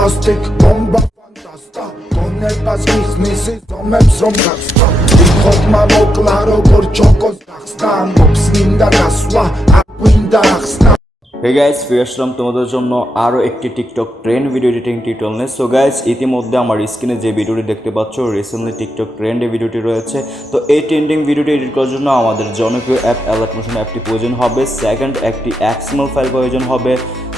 bombastic, bomba fantasta. Conectas mis misis, domem sromkasta. Wychod mamo klaro, gorczoko zdachstam. Obsninda gasła, a winda achstam. Hey guys, ফিরে আসলাম তোমাদের জন্য আরও একটি TikTok trend video editing tutorial নিয়ে। So guys, ইতিমধ্যে আমার স্ক্রিনে যে ভিডিওটি দেখতে পাচ্ছ, রিসেন্টলি টিকটক ট্রেন্ডে ভিডিওটি রয়েছে। তো এই ট্রেন্ডিং ভিডিওটি এডিট করার জন্য আমাদের জনপ্রিয় অ্যাপ অ্যালাইট মোশন অ্যাপটি প্রয়োজন হবে। সেকেন্ড, একটি XML ফাইল প্রয়োজন হবে।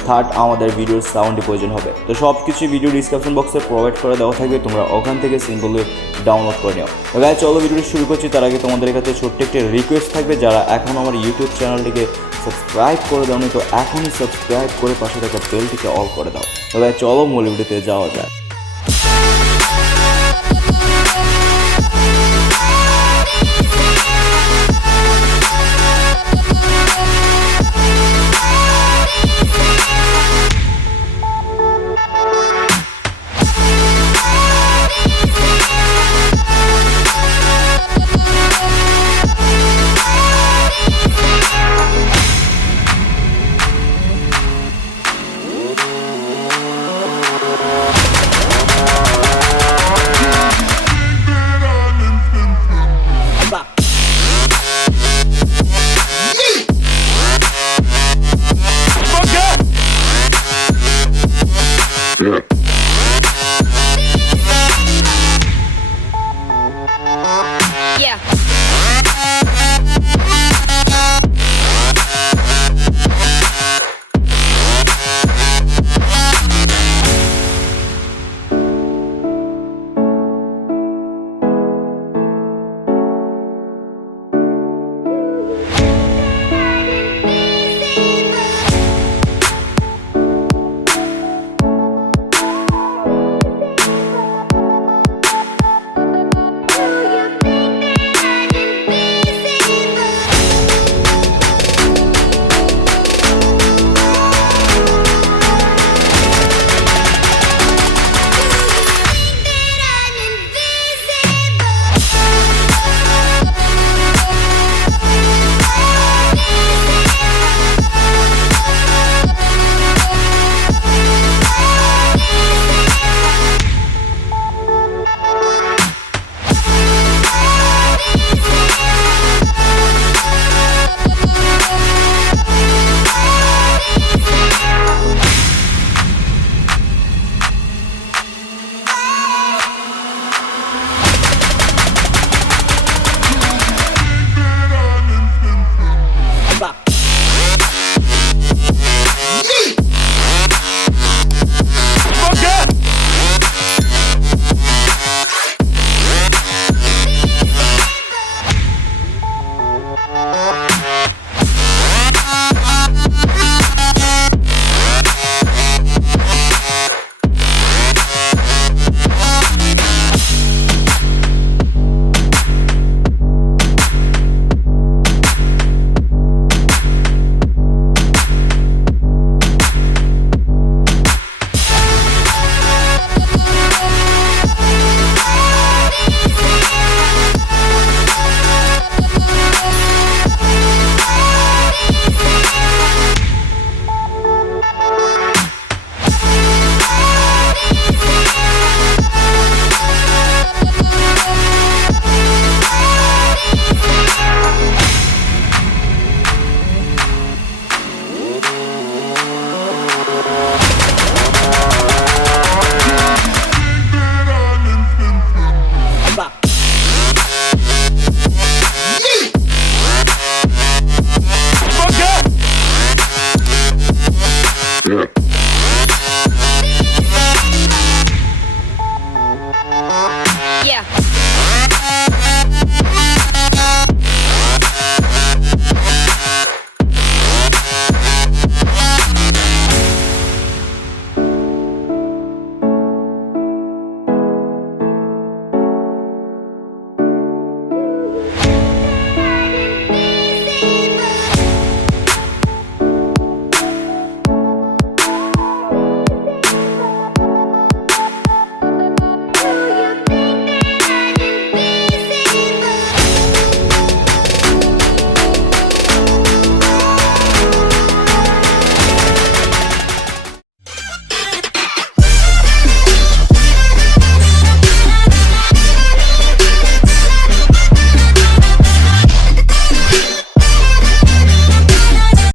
থার্ড, আমাদের ভিডিওর সাউন্ডের প্রয়োজন হবে। তো সব কিছু ভিডিও ডিসক্রিপশন বক্সে প্রোভাইড করে দেওয়া থাকবে, তোমরা ওখান থেকে সিম্পলি ডাউনলোড করে নিও। তো গাইস, চলো ভিডিওটি শুরু করছি। তার আগে তোমাদের কাছে ছোট্ট একটি রিকোয়েস্ট থাকবে, যারা এখন আমার ইউটিউব চ্যানেলটিকে সাবস্ক্রাইব করে দাওনি, তো এখনই সাবস্ক্রাইব করে পাশে থাকা বেলটিকে অল করে দাও। তো গাইস, চলো মূল ভিডিওতে যাওয়া যায়।